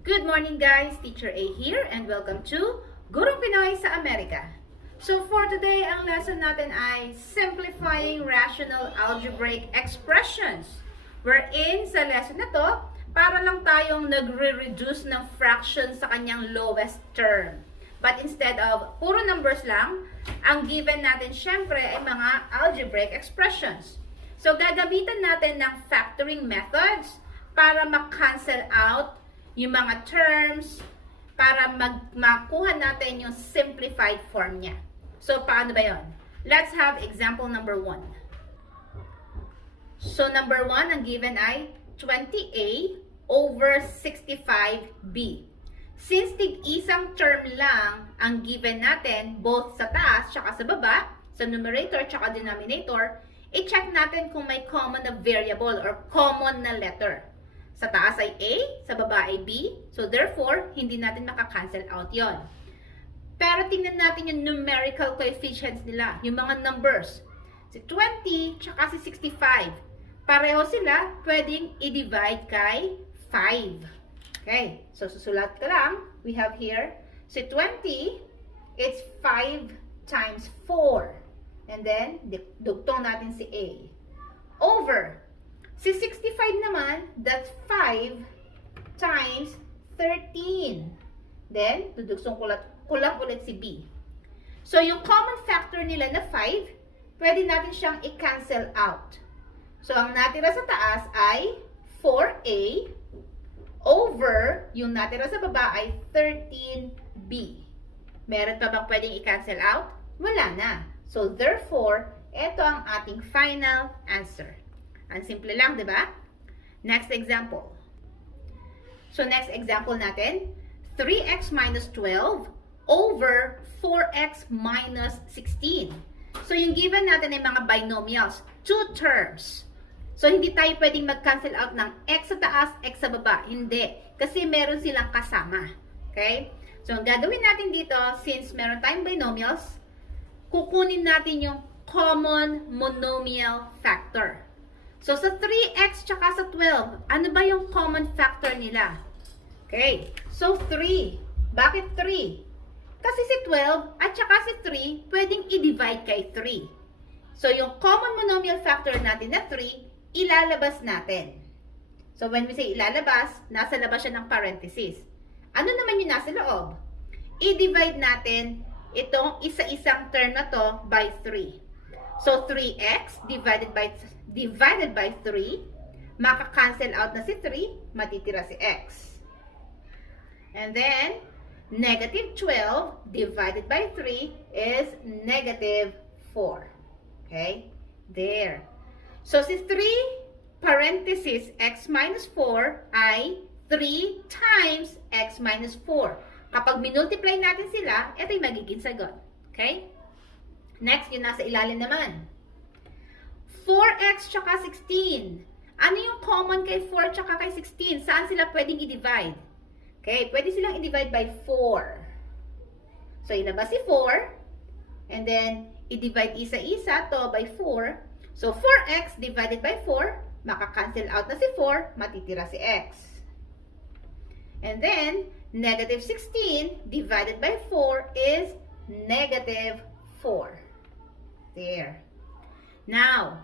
Good morning guys, Teacher A here and welcome to Gurong Pinoy sa Amerika. So for today, ang lesson natin ay Simplifying Rational Algebraic Expressions. Wherein sa lesson na to, para lang tayong nagre-reduce ng fraction sa kanyang lowest term. But instead of puro numbers lang, ang given natin syempre ay mga algebraic expressions. So gagamitan natin ng factoring methods para ma-cancel out yung mga terms para makuha natin yung simplified form niya. So, paano ba yun? Let's have example number 1. So, number 1, ang given ay 20a over 65b. Since tig-isang term lang ang given natin, both sa taas at sa baba, sa numerator at denominator, i-check natin kung may common na variable or common na letter. Sa taas ay A, sa baba ay B. So, therefore, hindi natin makakancel out yon. Pero tingnan natin yung numerical coefficients nila, yung mga numbers. Si 20 tsaka si 65. Pareho sila, pwedeng i-divide kay 5. Okay, so susulat ka lang. We have here, si 20, it's 5 times 4. And then, dugtong natin si A. Over. Si 65 naman, that's 5 times 13. Then, dudugsong kulang ulit si B. So, yung common factor nila na 5, pwede natin siyang i-cancel out. So, ang natira sa taas ay 4A over, yung natira sa baba ay 13B. Meron pa bang pwedeng i-cancel out? Wala na. So, therefore, ito ang ating final answer. Ang simple lang, di ba? Next example. So, next example natin, 3x minus 12 over 4x minus 16. So, yung given natin ay mga binomials, two terms. So, hindi tayo pwedeng mag-cancel out ng x sa taas, x sa baba. Hindi. Kasi meron silang kasama. Okay? So, ang gagawin natin dito, since meron tayong binomials, kukunin natin yung common monomial factor. So, sa 3x tsaka sa 12, ano ba yung common factor nila? Okay. So, 3. Bakit 3? Kasi si 12 at tsaka si 3, pwedeng i-divide kay 3. So, yung common monomial factor natin na 3, ilalabas natin. So, when we say ilalabas, nasa labas siya ng parenthesis. Ano naman yung nasa loob? I-divide natin itong isa-isang term na to by 3. So, 3x divided by 3, maka-cancel out na si 3, matitira si x. And then, negative 12 divided by 3 is negative 4. Okay? There. So, si 3 parenthesis x minus 4 ay 3 times x minus 4. Kapag minultiply natin sila, ito yung magiging sagot. Okay? Next, yung nasa ilalim naman. 4x tsaka 16. Ano yung common kay 4 tsaka kay 16? Saan sila pwedeng i-divide? Okay, pwede silang i-divide by 4. So, ilabas si 4. And then, i-divide isa-isa to by 4. So, 4x divided by 4, maka-cancel out na si 4, matitira si x. And then, negative 16 divided by 4 is negative 4. There. Now,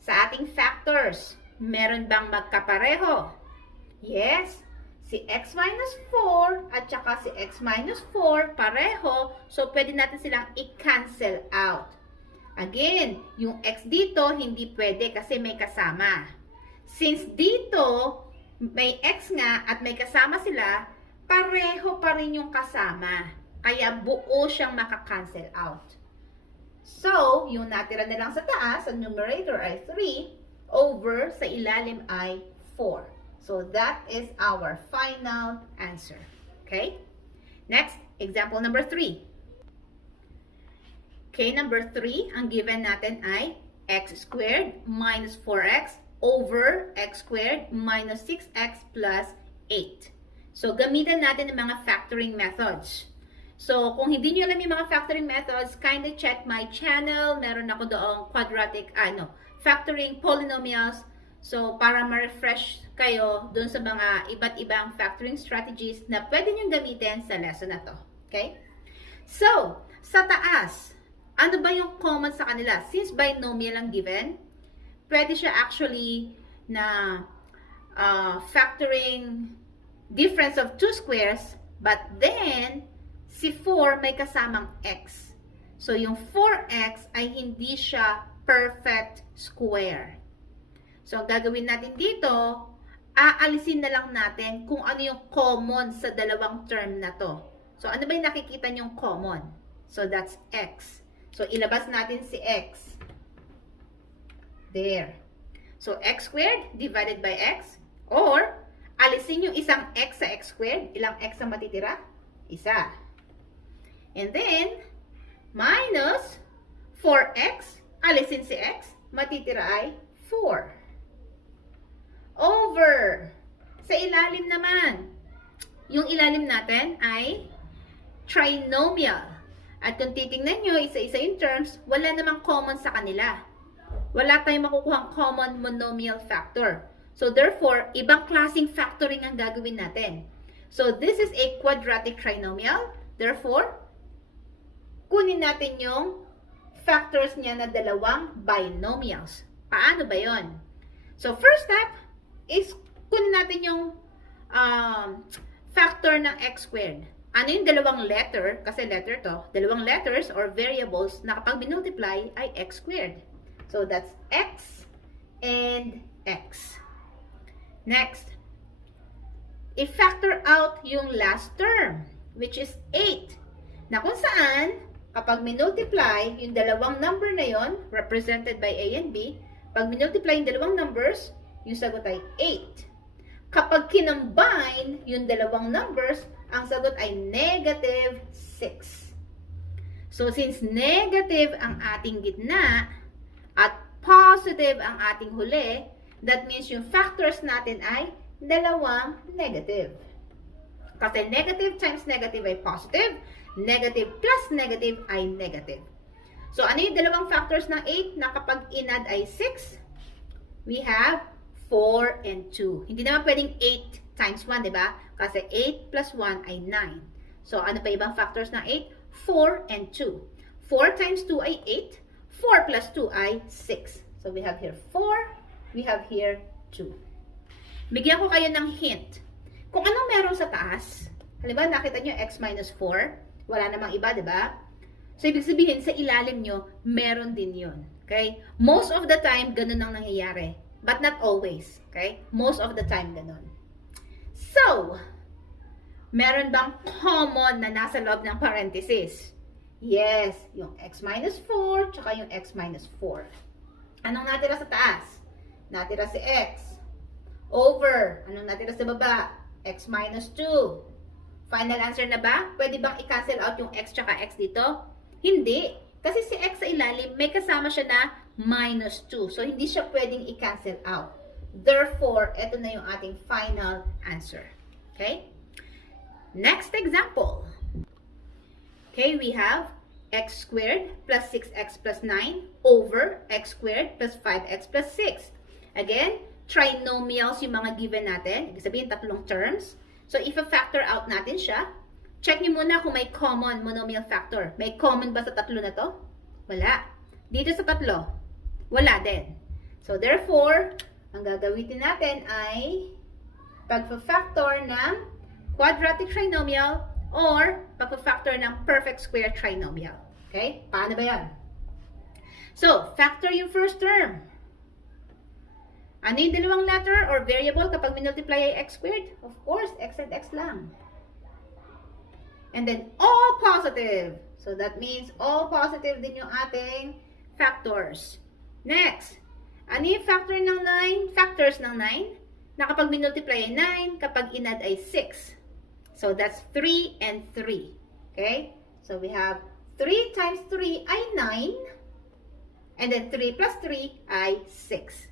sa ating factors, meron bang magkapareho? Yes. Si x minus 4 at saka si x minus 4 pareho. So, pwede natin silang i-cancel out. Again, yung x dito hindi pwede kasi may kasama. Since dito may x nga at may kasama sila, pareho pa rin yung kasama. Kaya buo siyang maka-cancel out. So, yung natira na lang sa taas, sa numerator ay 3, over sa ilalim ay 4. So, that is our final answer. Okay? Next, example number 3. Okay, number 3, ang given natin ay x squared minus 4x over x squared minus 6x plus 8. So, gamitan natin ng mga factoring methods. So, kung hindi nyo alam yung mga factoring methods, kindly check my channel. Meron ako doong quadratic, factoring polynomials. So, para ma-refresh kayo dun sa mga iba't ibang factoring strategies na pwede nyo gamitin sa lesson na to. Okay? So, sa taas, ano ba yung common sa kanila? Since binomial ang given, pwede siya actually na factoring difference of two squares, but then, si 4 may kasamang x. So, yung 4x ay hindi siya perfect square. So, ang gagawin natin dito, aalisin na lang natin kung ano yung common sa dalawang term na to. So, ano ba yung nakikita nyong common? So, that's x. So, ilabas natin si x. There. So, x squared divided by x. Or, alisin yung isang x sa x squared. Ilang x ang matitira? Isa. And then, minus 4x. Alisin si x. Matitira ay 4. Over. Sa ilalim naman. Yung ilalim natin ay trinomial. At kung titingnan nyo, isa-isa yung terms, wala namang common sa kanila. Wala tayong makukuhang common monomial factor. So, therefore, ibang klaseng factoring ang gagawin natin. So, this is a quadratic trinomial. Therefore, kunin natin yung factors niya na dalawang binomials. Paano ba yon? So, first step is kunin natin yung factor ng x squared. Ano yung dalawang letter? Kasi letter to. Dalawang letters or variables na kapag binultiply ay x squared. So, that's x and x. Next, i-factor out yung last term, which is 8. Na kung saan, kapag minultiply yung dalawang number na yon, represented by a and b, pag minultiply yung dalawang numbers, yung sagot ay 8. Kapag kinambine yung dalawang numbers, ang sagot ay negative 6. So, since negative ang ating gitna at positive ang ating huli, that means yung factors natin ay dalawang negative. Kasi negative times negative ay positive, negative plus negative ay negative. So, ano yung dalawang factors ng 8 na kapag inad ay 6? We have 4 and 2. Hindi naman pwedeng 8 times 1, di ba? Kasi 8 plus 1 ay 9. So, ano pa ibang factors ng 8? 4 and 2. 4 times 2 ay 8. 4 plus 2 ay 6. So, we have here 4. We have here 2. Bigyan ko kayo ng hint. Kung anong meron sa taas, halimbawa nakita nyo x minus 4, wala namang iba, di ba? So, ibig sabihin, sa ilalim nyo, meron din yun. Okay? Most of the time, ganun ang nangyayari. But not always. Okay? Most of the time, ganun. So, meron bang common na nasa loob ng parenthesis? Yes, yung x minus 4, tsaka yung x minus 4. Anong natira sa taas? Natira si x. Over. Anong natira sa baba? X minus 2. Final answer na ba? Pwede bang i-cancel out yung x tsaka x dito? Hindi. Kasi si x sa ilalim, may kasama siya na minus 2. So, hindi siya pwedeng i-cancel out. Therefore, ito na yung ating final answer. Okay? Next example. Okay, we have x squared plus 6x plus 9 over x squared plus 5x plus 6. Again, trinomials yung mga given natin. Ibig sabihin, tatlong terms. So, if factor out natin siya, check nyo muna kung may common monomial factor. May common ba sa tatlo na to? Wala. Dito sa tatlo, wala din. So, therefore, ang gagawin natin ay pag-factor ng quadratic trinomial or pag-factor ng perfect square trinomial. Okay? Paano ba yan? So, factor yung first term. Ano yung dalawang letter or variable kapag minultiply ay x squared? Of course, x and x lang. And then, all positive. So, that means all positive din yung ating factors. Next, ano yung factor ng 9? Factors ng 9 na kapag minultiply ay 9, kapag inad ay 6. So, that's 3 and 3. Okay? So, we have 3 times 3 ay 9. And then, 3 plus 3 ay 6.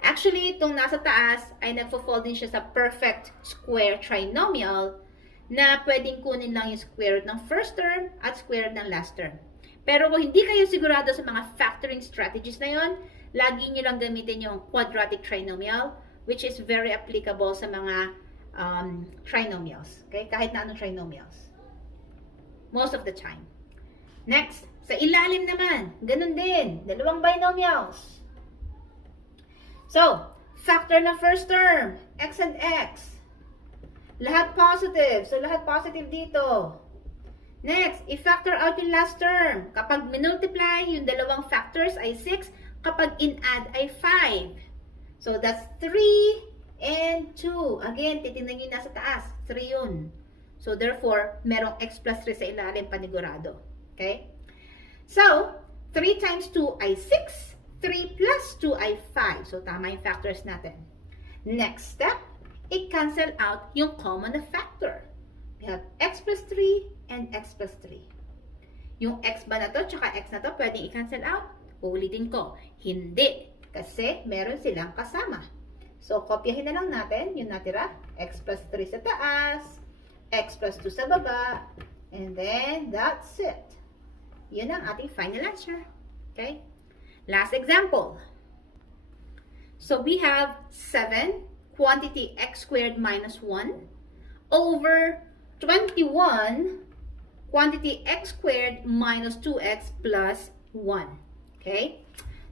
Actually, itong nasa taas ay nagfo-fall din siya sa perfect square trinomial na pwedeng kunin lang yung square root ng first term at square root ng last term. Pero kung hindi kayo sigurado sa mga factoring strategies na yon, lagi nyo lang gamitin yung quadratic trinomial, which is very applicable sa mga trinomials. Okay? Kahit na anong trinomials. Most of the time. Next, sa ilalim naman, ganun din. Dalawang binomials. So, factor na first term, x and x. Lahat positive. So, lahat positive dito. Next, i-factor out yung last term. Kapag minultiply, yung dalawang factors ay 6. Kapag in-add ay 5. So, that's 3 and 2. Again, titignan nyo yung nasa taas. 3 yun. So, therefore, merong x plus 3 sa ilalim panigurado. Okay? So, 3 times 2 ay 6. 3 plus 2 ay 5. So, tama yung factors natin. Next step, i-cancel out yung common factor. We have x plus 3 and x plus 3. Yung x ba na to, tsaka x na to, pwedeng i-cancel out? Uulitin ko, hindi. Kasi meron silang kasama. So, kopyahin na lang natin yung natira. X plus 3 sa taas, x plus 2 sa baba, and then that's it. Yun ang ating final answer. Okay? Last example. So, we have 7 quantity x squared minus 1 over 21 quantity x squared minus 2x plus 1. Okay?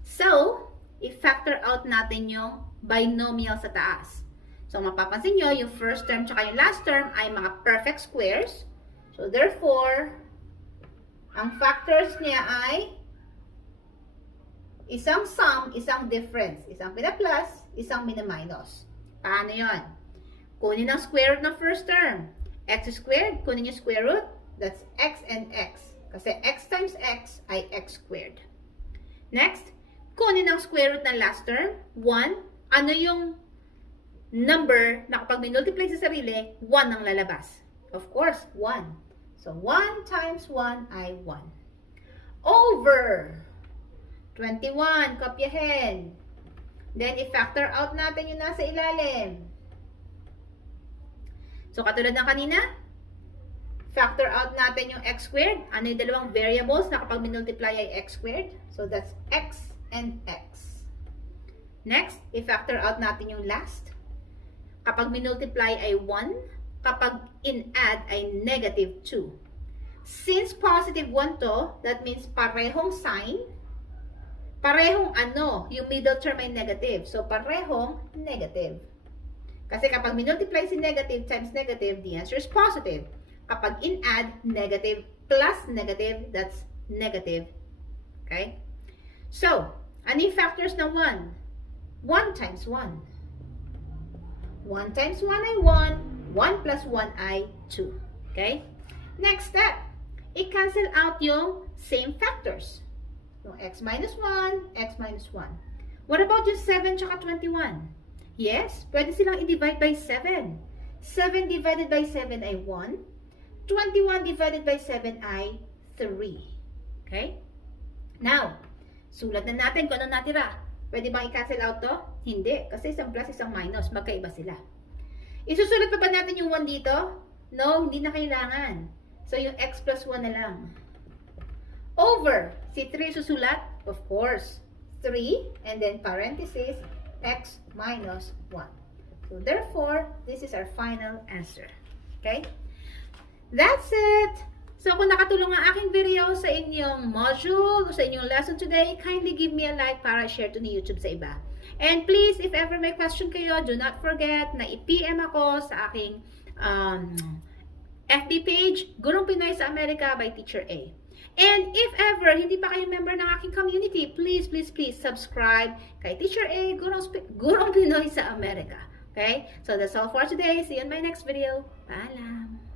So, i-factor out natin yung binomial sa taas. So, mapapansin nyo, yung first term tsaka yung last term ay mga perfect squares. So, therefore, ang factors niya ay isang sum, isang difference. Isang pina-plus, isang mina-minus. Paano yun? Kunin ang square root ng first term. X squared, kunin yung square root. That's x and x. Kasi x times x ay x squared. Next, kunin ang square root ng last term. 1. Ano yung number na kapag minultiply sa sarili, 1 ang lalabas? Of course, 1. So, 1 times 1 ay 1. Over 21, kopyahin. Then, i-factor out natin yung nasa ilalim. So, katulad ng kanina, factor out natin yung x squared. Ano yung dalawang variables na kapag minultiply ay x squared? So, that's x and x. Next, i-factor out natin yung last. Kapag minultiply ay 1. Kapag in-add ay negative 2. Since positive 1 to, that means parehong sign. Parehong ano, yung middle term ay negative. So, parehong negative. Kasi kapag minultiply si negative times negative, the answer is positive. Kapag in-add, negative plus negative, that's negative. Okay? So, ano yung factors ng 1? 1 times 1. 1 times 1 ay 1. 1 plus 1 ay 2. Okay? Next step, i-cancel out yung same factors. Yung x minus 1, x minus 1. What about yung 7 tsaka 21? Yes, pwede silang i-divide by 7. 7 divided by 7 ay 1. 21 divided by 7 ay 3. Okay? Now, sulat na natin kung ano natira. Pwede bang i-cancel out to? Hindi, kasi isang plus, isang minus. Magkaiba sila. Isusulat pa ba natin yung 1 dito? No, hindi na kailangan. So, yung x plus 1 na lang. Over, si 3 susulat? Of course. 3, and then parenthesis, x minus 1. So, therefore, this is our final answer. Okay? That's it! So, kung nakatulong ang aking video sa inyong module, sa inyong lesson today, kindly give me a like para share to ni YouTube sa iba. And please, if ever may question kayo, do not forget na i-PM ako sa aking FB page, Gurong Pinoy sa Amerika by Teacher A. And if ever, hindi pa kayo member ng aking community, please subscribe kay Teacher A, Gurong Pinoy sa Amerika. Okay? So that's all for today. See you in my next video. Paalam!